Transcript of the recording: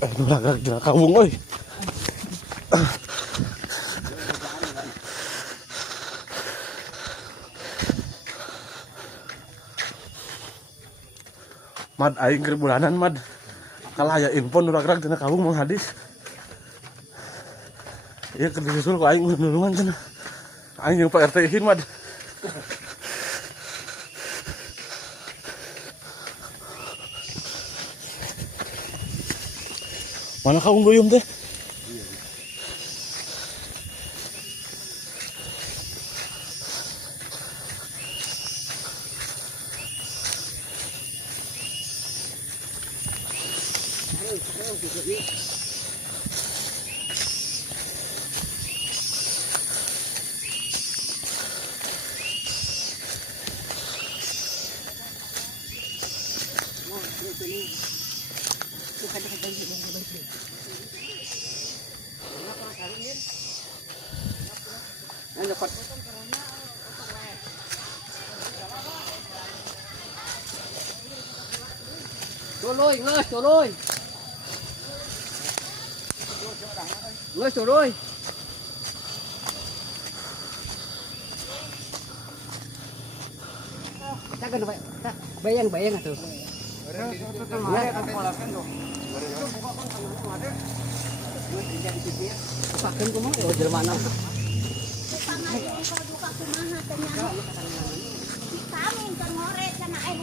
Nuragak dina kawung euy. Mad aing keur bulanan mad. Kalah aya info nuragak dina kawung Mang Hadis. Ieu keur disusul ku aing nulungan cenah. Aing jeung Pak RT ihin mad. Mana kawung duyung teh? Chuối ngơi chuối ngơi chuối tak kan bayang tuh pakai kumang oh Jerman Kami kan ngore kana air